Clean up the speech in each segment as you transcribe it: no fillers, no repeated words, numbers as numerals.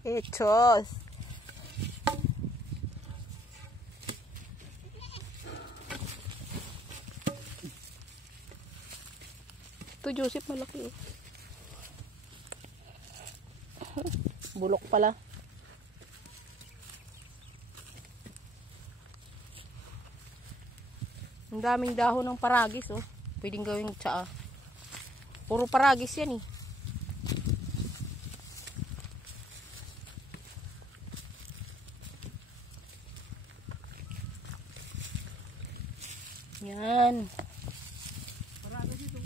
Hechos. Ito, Joseph, malaki. Bulok pala. Ang daming dahon ng paragis, oh. Pwedeng gawing tsaa. Puro paragis yan, eh. Yan. Paragis ito.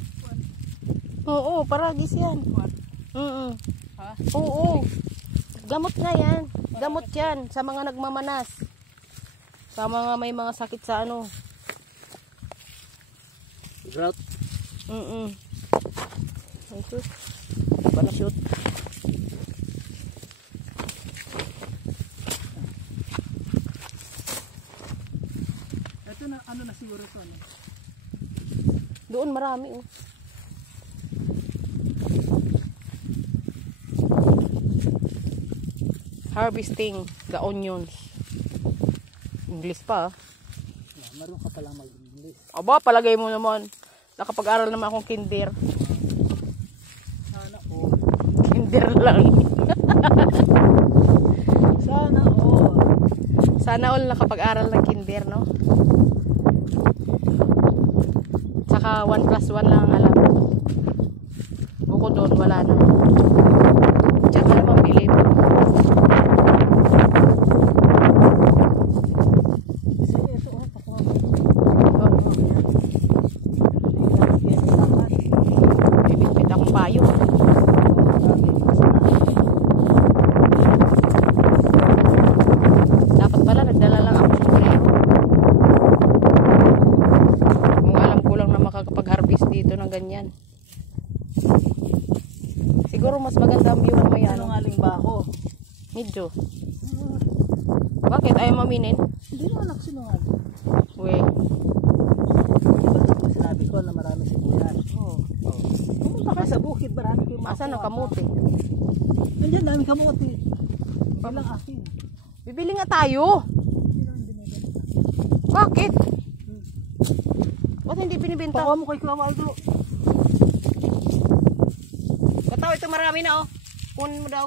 Oo, paragis yan. Ha? Oo. Gamot nga yan. Gamot yan sa mga nagmamanas. Sa mga may mga sakit sa ano. Drought. Ay, sus. Panashoot. Ito na, ano na siguro ito, ano? Doon marami, oh. Harvesting the onions. English pa, ah. Maroon ka palang mag-English. Aba, palagay mo naman. Nakapag-aral naman akong kinder. Sana all. Kinder lang. Sana all. Sana all nakapag-aral ng kinder, no? Tsaka 1+1 lang ang alam. Buko doon, wala na. Diyan ka naman bilib. Sige, ito, oh, pakuha mo. Bibit-bit akong payo. Dapat pala nagdala lang ako ng sombrero. Kung alam ko lang na makakapag-harvest dito ng ganyan. Siguro mas maganda ang view na may ano. Sinungaling ba ako? Medyo. Bakit? Ayaw maminin? Hindi naman ako sinungaling. Uy. Sinabi ko na marami sibuyan. Oo. Pumunta ka sa bukid, marami kayong makuha. Asan ang kamote? Nandiyan, dami kamote. Bilang akin. Bibili nga tayo. Hindi naman binibenta. Bakit? Ba't hindi binibenta? Pakuha mo kay Kawaldo. Kataw, ito marami na, oh. Kunin mo daw.